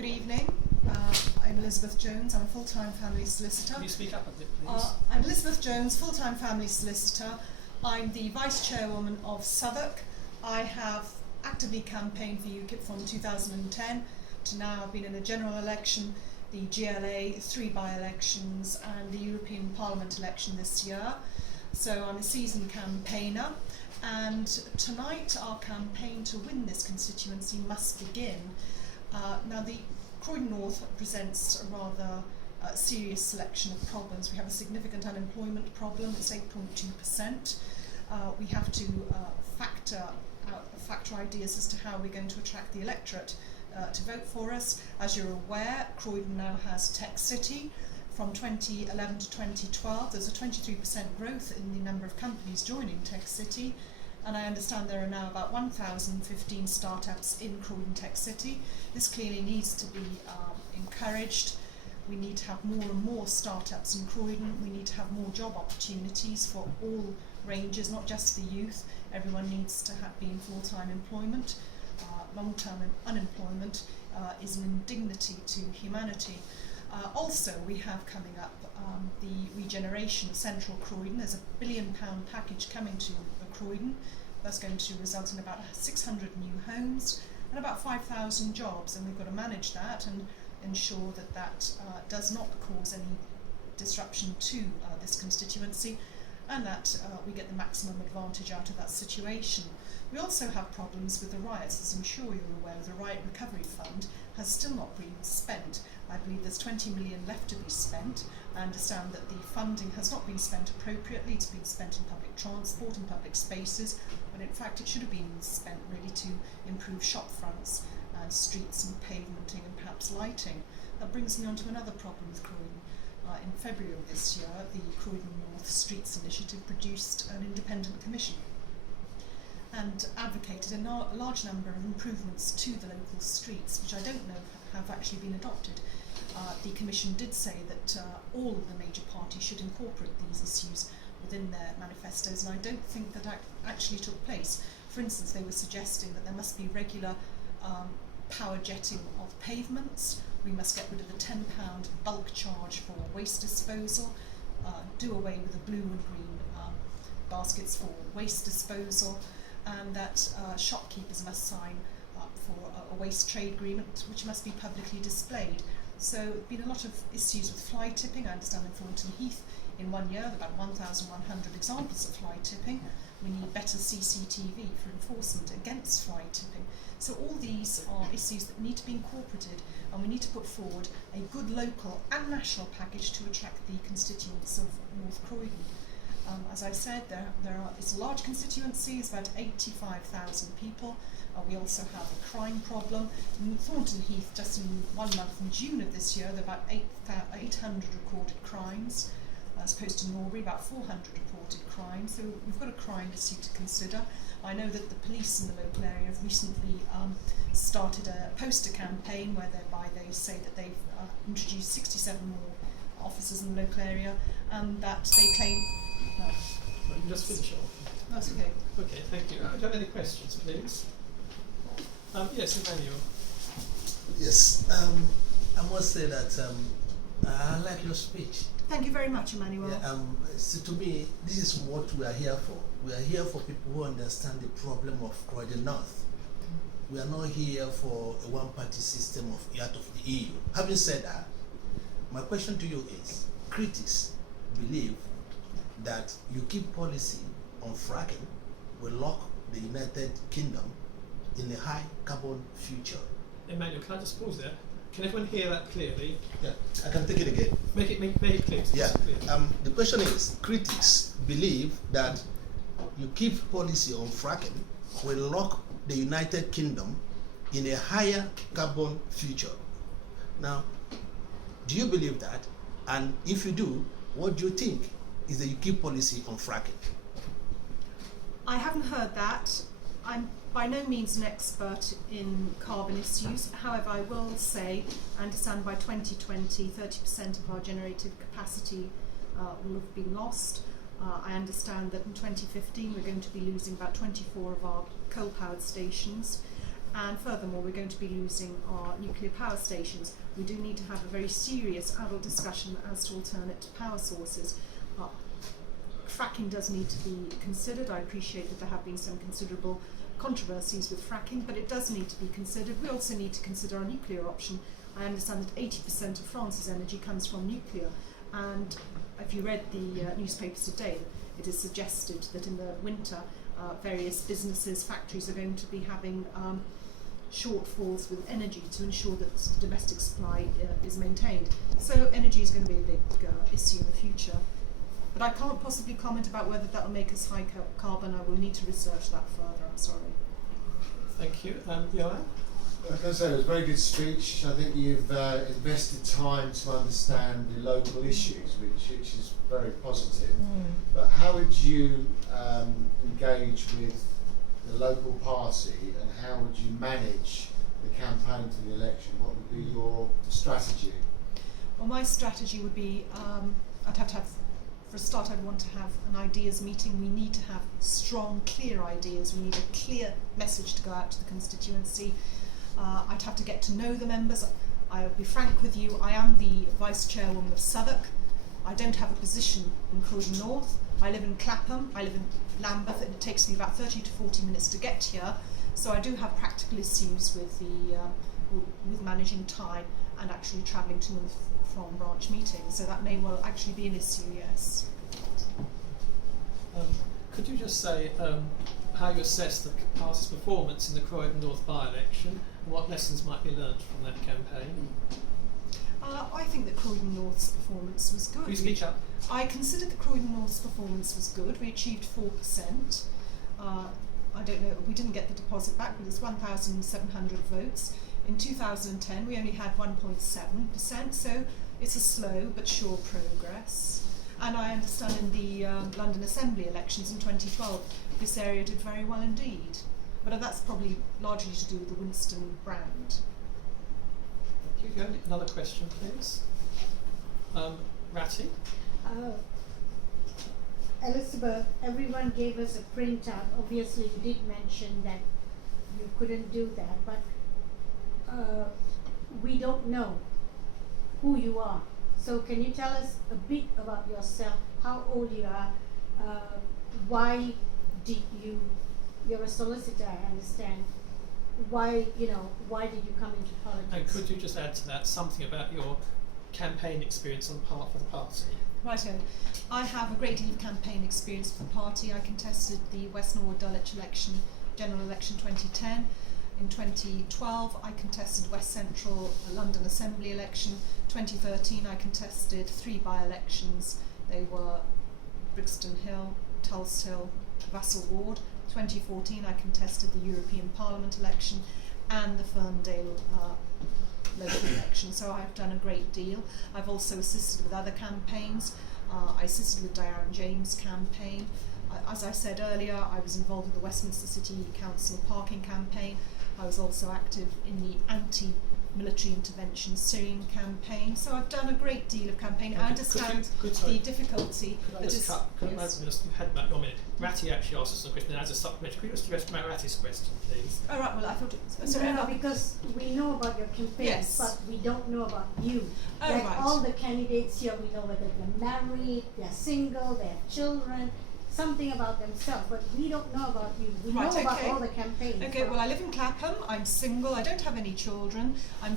Good evening. I'm Elizabeth Jones. I'm a full-time family solicitor. Can you speak up a bit, please? I'm Elizabeth Jones, full-time family solicitor. I'm the vice chairwoman of Southwark. I have actively campaigned for UKIP from 2010 to now. I've been in a general election, the GLA, 3 by-elections and the European Parliament election this year. So I'm a seasoned campaigner, and tonight our campaign to win this constituency must begin. Now the Croydon North presents a rather serious selection of problems. We have a significant unemployment problem, it's 8.2%. We have to factor ideas as to how we're going to attract the electorate to vote for us. As you're aware, Croydon now has Tech City. From 2011 to 2012, there's a 23% growth in the number of companies joining Tech City, and I understand there are now about 1,015 startups in Croydon Tech City. This clearly needs to be encouraged. We need to have more and more startups in Croydon. We need to have more job opportunities for all ranges, not just the youth. Everyone needs to be in full-time employment. Long-term unemployment is an indignity to humanity. Also, we have coming up the regeneration of central Croydon. There's a £1 billion package coming to Croydon. That's going to result in about 600 new homes and about 5,000 jobs, and we've got to manage that and ensure that that does not cause any disruption to this constituency, and that we get the maximum advantage out of that situation. We also have problems with the riots. As I'm sure you're aware, the Riot Recovery Fund has still not been spent. I believe there's 20 million left to be spent. I understand that the funding has not been spent appropriately. It's been spent in public transport and public spaces, when in fact it should have been spent really to improve shop fronts and streets and pavementing and perhaps lighting. That brings me on to another problem with Croydon. In February of this year, the Croydon North Streets Initiative produced an independent commission and advocated a large number of improvements to the local streets, which I don't know have actually been adopted. The Commission did say that all of the major parties should incorporate these issues within their manifestos, and I don't think that actually took place. For instance, they were suggesting that there must be regular power jetting of pavements. We must get rid of the £10 bulk charge for waste disposal, do away with the blue and green baskets for waste disposal, and that shopkeepers must sign up for a waste trade agreement which must be publicly displayed. So there have been a lot of issues with fly tipping. I understand in Thornton Heath in 1 year there are about 1,100 examples of fly tipping. We need better CCTV for enforcement against fly tipping. So all these are issues that need to be incorporated, and we need to put forward a good local and national package to attract the constituents of North Croydon. As I said, it's a large constituency, it's about 85,000 people. We also have a crime problem. In Thornton Heath, just in 1 month in June of this year, there are about 800 recorded crimes, as opposed to Norbury, about 400 reported crimes. So we've got a crime issue to consider. I know that the police in the local area have recently started a poster campaign whereby they say that they've introduced 67 more officers in the local area, and that they claim... You can just finish off. That's okay. Okay, thank you. Do you have any questions, please? Yes, Emmanuel. Yes, I must say that I like your speech. Thank you very much, Emmanuel. Yeah, so to me, this is what we are here for. We are here for people who understand the problem of Croydon North. We are not here for a one-party system out of the EU. Having said that, my question to you is, critics believe that UKIP policy on fracking will lock the United Kingdom in a high carbon future. Emmanuel, can I just pause there? Can everyone hear that clearly? Yeah, I can take it again. Make it clear. Yeah. The question is, critics believe that UKIP policy on fracking will lock the United Kingdom in a higher carbon future. Now, do you believe that? And if you do, what do you think is the UKIP policy on fracking? I haven't heard that. I'm by no means an expert in carbon issues. However, I will say, I understand by 2020, 30% of our generative capacity will have been lost. I understand that in 2015 we're going to be losing about 24 of our coal-powered stations. And furthermore, we're going to be losing our nuclear power stations. We do need to have a very serious adult discussion as to alternate power sources. Fracking does need to be considered. I appreciate that there have been some considerable controversies with fracking, but it does need to be considered. We also need to consider our nuclear option. I understand that 80% of France's energy comes from nuclear, and if you read the newspapers today, it is suggested that in the winter various businesses, factories are going to be having shortfalls with energy to ensure that the domestic supply is maintained. So energy is going to be a big issue in the future. But I can't possibly comment about whether that will make us high carbon. I will need to research that further, I'm sorry. Thank you. Johan? Like I say, it was a very good speech. I think you've invested time to understand the local issues, which is very positive. But how would you engage with the local party, and how would you manage the campaign for the election? What would be your strategy? Well, my strategy would be, I'd have to have, for a start, I'd want to have an ideas meeting. We need to have strong, clear ideas. We need a clear message to go out to the constituency. I'd have to get to know the members. I'll be frank with you, I am the vice chairwoman of Southwark. I don't have a position in Croydon North. I live in Clapham, I live in Lambeth, and it takes me about 30 to 40 minutes to get here. So I do have practical issues with with managing time and actually travelling to and from branch meetings. So that may well actually be an issue, yes. Could you just say how you assess the party's performance in the Croydon North by-election, and what lessons might be learned from that campaign? I think that Croydon North's performance was good. Could you speak up? I consider that Croydon North's performance was good. We achieved 4%. I don't know, we didn't get the deposit back, but it's 1,700 votes. In 2010, we only had 1.7%, so it's a slow but sure progress. And I understand in the London Assembly elections in 2012, this area did very well indeed. But that's probably largely to do with the Winston brand. Thank you. Another question, please. Ratty? Elizabeth, everyone gave us a printout. Obviously, you did mention that you couldn't do that, but we don't know who you are. So can you tell us a bit about yourself, how old you are, why did you're a solicitor, I understand, why did you come into politics? And could you just add to that something about your campaign experience on behalf of the party? Righto. I have a great deal of campaign experience for the party. I contested the West Norwood Dulwich election, general election 2010. In 2012, I contested West Central London Assembly election. 2013, I contested 3 by-elections. They were Brixton Hill, Tulse Hill, Vassal Ward. 2014, I contested the European Parliament election and the Ferndale local election. So I've done a great deal. I've also assisted with other campaigns. I assisted with Diane James' campaign. As I said earlier, I was involved with the Westminster City Council parking campaign. I was also active in the anti-military intervention Syrian campaign. So I've done a great deal of campaigning. I understand the difficulty. Could I just cut? You've had about 1 minute. Ratty actually asked us a question, and as a supplementary, could you just address Ratty's question, please? Oh, right, well, I thought it was... Sorry, No, because we know about your campaign, Yes. but we don't know about you. Oh, like right. all the candidates here, we know whether they're married, they're single, they have children, something about themselves, but we don't know about you. We Right, know about okay. all the campaigns. Okay, well, I live in Clapham. I'm single. I don't have any children. I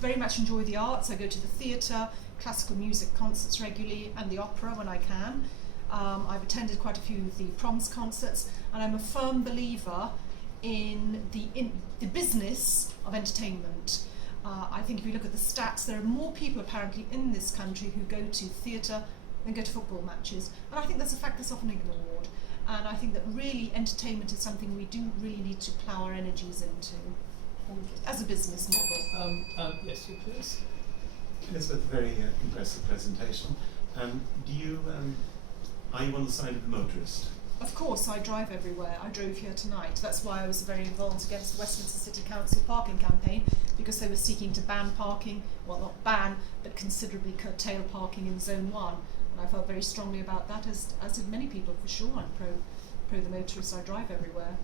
very much enjoy the arts. I go to the theatre, classical music concerts regularly, and the opera when I can. I've attended quite a few of the proms concerts, and I'm a firm believer in the business of entertainment. I think if you look at the stats, there are more people apparently in this country who go to theatre than go to football matches, and I think that's a fact that's often ignored. And I think that really entertainment is something we do really need to plough our energies into as a business model. Yes, you please. Elizabeth, very impressive presentation. Are you on the side of the motorist? Of course, I drive everywhere. I drove here tonight. That's why I was very involved against the Westminster City Council parking campaign, because they were seeking to ban parking, well, not ban, but considerably curtail parking in Zone 1. And I felt very strongly about that, as did many people, for sure. I'm pro the motorists. I drive everywhere.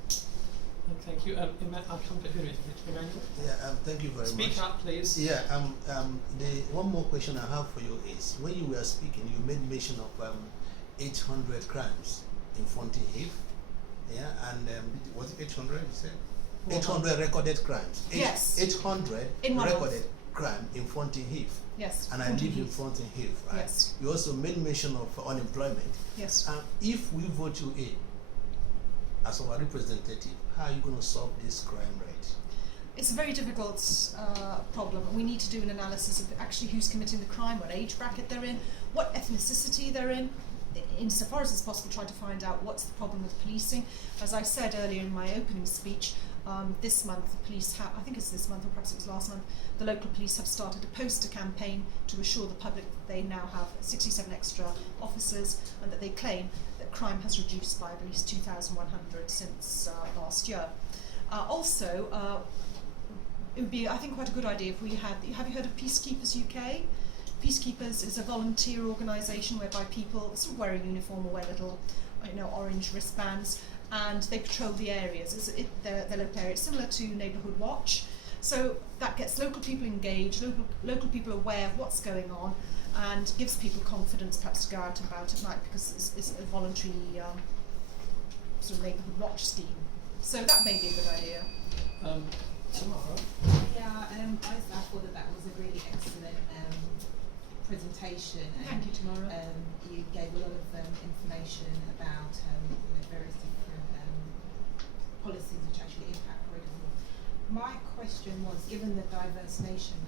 Thank you. I'll come to Emmanuel. Yeah, thank you very much. Speak up, please. Yeah, the one more question I have for you is, when you were speaking, you made mention of 800 crimes in Fountain Heath. Yeah, and was it 800 you said? 800 recorded crimes. Yes. 800 In 1 month. recorded crime in Fountain Heath. Yes. And I live in Fountain Heath, right? Yes. You also made mention of unemployment. Yes. If we vote you in as our representative, how are you going to solve this crime rate? It's a very difficult problem, and we need to do an analysis of actually who's committing the crime, what age bracket they're in, what ethnicity they're in. Insofar as it's possible, try to find out what's the problem with policing. As I said earlier in my opening speech, this month the police have, I think it's this month or perhaps it was last month, the local police have started a poster campaign to assure the public that they now have 67 extra officers, and that they claim that crime has reduced by at least 2,100 since last year. Also, it would be, I think, quite a good idea if we had, have you heard of Peacekeepers UK? Peacekeepers is a volunteer organisation whereby people sort of wear a uniform or wear little, orange wristbands, and they patrol the areas. Their local area. It's similar to Neighbourhood Watch. So that gets local people engaged, local people aware of what's going on, and gives people confidence perhaps to go out and about at night, because it's a voluntary sort of Neighbourhood Watch scheme. So that may be a good idea. Tomorrow. Yeah, I thought that was a really excellent presentation. Thank you, Tamara. You gave a lot of information about various different policies which actually impact Croydon North. My question was, given the diverse nature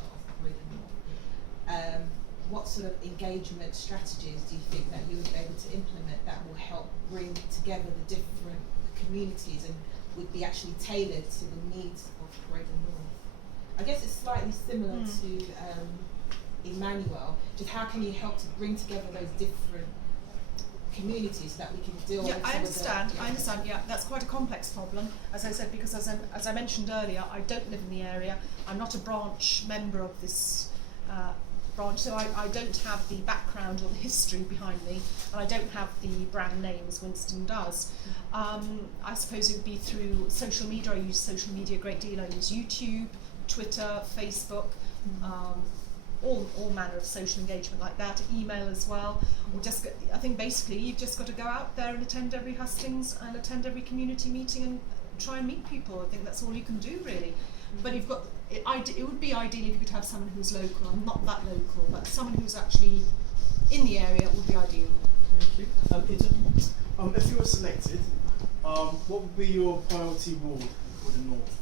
of Croydon North, what sort of engagement strategies do you think that you would be able to implement that will help bring together the different communities and would be actually tailored to the needs of Croydon North? I guess it's slightly similar to Emmanuel. Just how can you help to bring together those different communities so that we can deal with I understand. Yeah, that's quite a complex problem, as I said, because as I mentioned earlier, I don't live in the area. I'm not a branch member of this branch, so I don't have the background or the history behind me, and I don't have the brand name as Winston does. I suppose it would be through social media. I use social media a great deal. I use YouTube, Twitter, Facebook, all manner of social engagement like that, email as well. Or just I think basically you've just got to go out there and attend every hustings and attend every community meeting and try and meet people. I think that's all you can do really. But you've got it would be ideal if you could have someone who's local. I'm not that local, but someone who's actually in the area would be ideal. Thank you. Peter? If you were selected, what would be your priority ward for the North?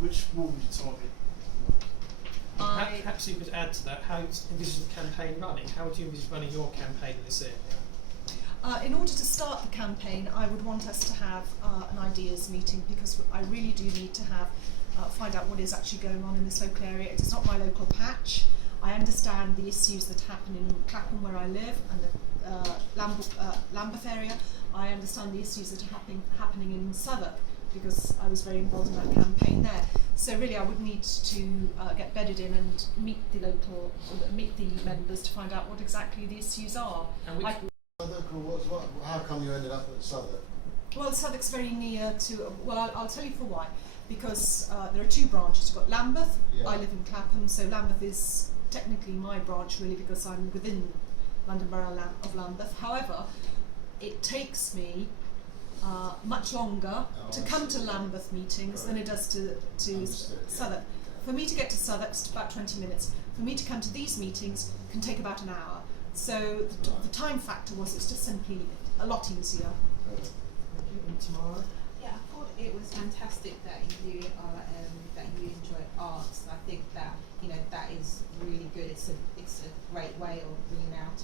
Which ward would you target? Perhaps you could add to that, how you envisage the campaign running. How would you envisage running your campaign in this area? In order to start the campaign, I would want us to have an ideas meeting, because I really do need to have find out what is actually going on in this local area. It is not my local patch. I understand the issues that happen in Clapham, where I live, and the Lambeth area. I understand the issues that are happening in Southwark, because I was very involved in that campaign there. So really I would need to get bedded in and meet the members to find out what exactly the issues are. And how come you ended up at Southwark? Well, Southwark's very near to, I'll tell you for why. Because there are two branches. You've got Lambeth, I live in Clapham, so Lambeth is technically my branch really, because I'm within London Borough of Lambeth. However, it takes me much longer to come to Lambeth meetings than it does to Southwark. For me to get to Southwark, it's about 20 minutes. For me to come to these meetings can take about an hour. So the time factor was it's just simply a lot easier. Tomorrow? Yeah, I thought it was fantastic that you are that you enjoy arts. I think that that is really good. It's a great way of bringing out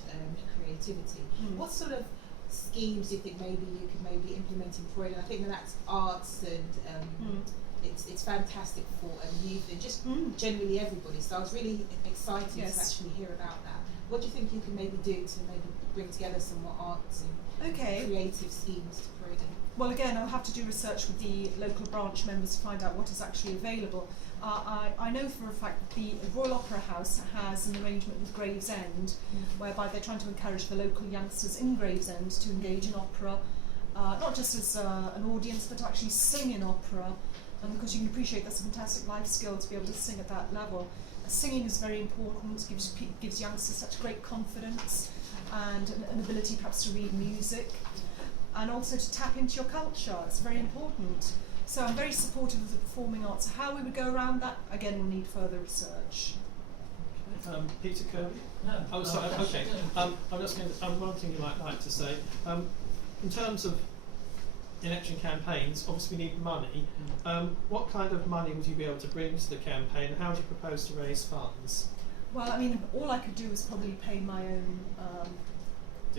creativity. What sort of schemes do you think maybe you could implement in Croydon? I think that's arts and it's fantastic for youth and just generally everybody. So I was really excited to actually hear about that. What do you think you can maybe do to maybe bring together some more arts and creative schemes to Croydon? Well, again, I'll have to do research with the local branch members to find out what is actually available. I know for a fact that the Royal Opera House has an arrangement with Gravesend, whereby they're trying to encourage the local youngsters in Gravesend to engage in opera. not just as an audience, but to actually sing in opera. And because you can appreciate that's a fantastic life skill to be able to sing at that level. Singing is very important, gives youngsters such great confidence and an ability perhaps to read music, and also to tap into your culture. It's very important. So I'm very supportive of the performing arts. How we would go around that, again, we'll need further research. Peter Kirby? No. Oh, sorry, okay. I'm just going to, one thing you might like to say. In terms of election campaigns, obviously we need money. What kind of money would you be able to bring to the campaign? How do you propose to raise funds? Well, I mean, all I could do is probably pay my own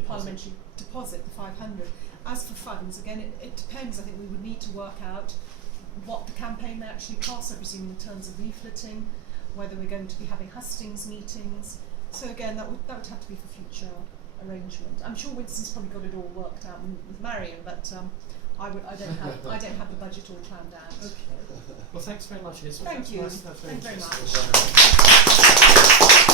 parliamentary deposit, the 500. As for funds, again, it depends. I think we would need to work out what the campaign may actually cost, I presume, in terms of leafleting, whether we're going to be having hustings meetings. So again, that would have to be for future arrangement. I'm sure Winston's probably got it all worked out with Marion, but I don't have the budget all planned out. Okay. Well, thanks very much, Elizabeth. Thank you. That's very Thank you very interesting. much.